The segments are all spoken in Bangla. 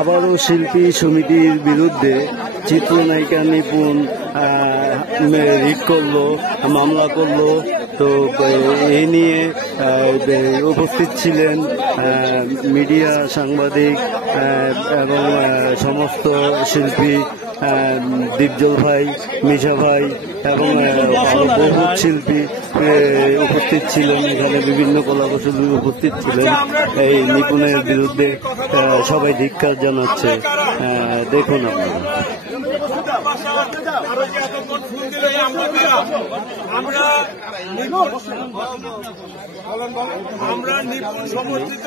আবারও শিল্পী সমিতির বিরুদ্ধে চিত্রনায়িকা নিপুণ রিট করলো, মামলা করলো। তো এ নিয়ে উপস্থিত ছিলেন মিডিয়া, সাংবাদিক এবং সমস্ত শিল্পী, দীপজল ভাই, মিশা ভাই এবং আরো বহু শিল্পী উপস্থিত ছিলেন। এখানে বিভিন্ন কলাকুশলী উপস্থিত ছিলেন। এই নিপুণের বিরুদ্ধে সবাই ধিক্কার জানাচ্ছে। দেখুন আমরা নিপুণ সমর্থিত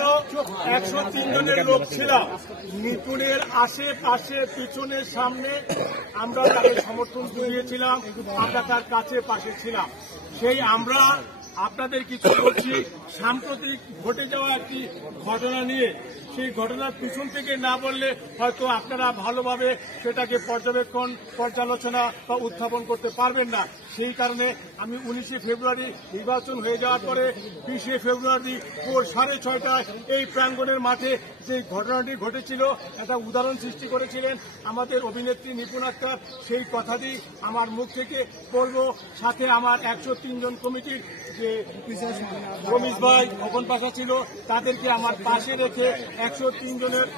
103 জনের লোক ছিলাম। নিপুণের আশেপাশে, পিছনের, সামনে আমরা তাকে সমর্থন দিয়েছিলাম। আমরা তার কাছে পাশে ছিলাম। সেই আমরা আপনাদের কিছু বলছি সাম্প্রতিক ঘটে যাওয়া একটি ঘটনা নিয়ে। সেই ঘটনার পিছন থেকে না বললে হয়তো আপনারা ভালোভাবে সেটাকে পর্যালোচনা বা উত্থাপন করতে পারবেন না। সেই কারণে আমি 19শে ফেব্রুয়ারি নির্বাচন হয়ে যাওয়ার পরে 20শে ফেব্রুয়ারি ভোর 6:30টায় এই প্রাঙ্গণের মাঠে যে ঘটনাটি ঘটেছিল, একটা উদাহরণ সৃষ্টি করেছিলেন আমাদের অভিনেত্রী নিপুণ আক্তার। সেই কথাটি আমার মুখ থেকে বলবো। সাথে আমার 103 জন কমিটির যে রমেশ ভাই, খোকন পাশা ছিল, তাদেরকে আমার পাশে রেখে 103 জনের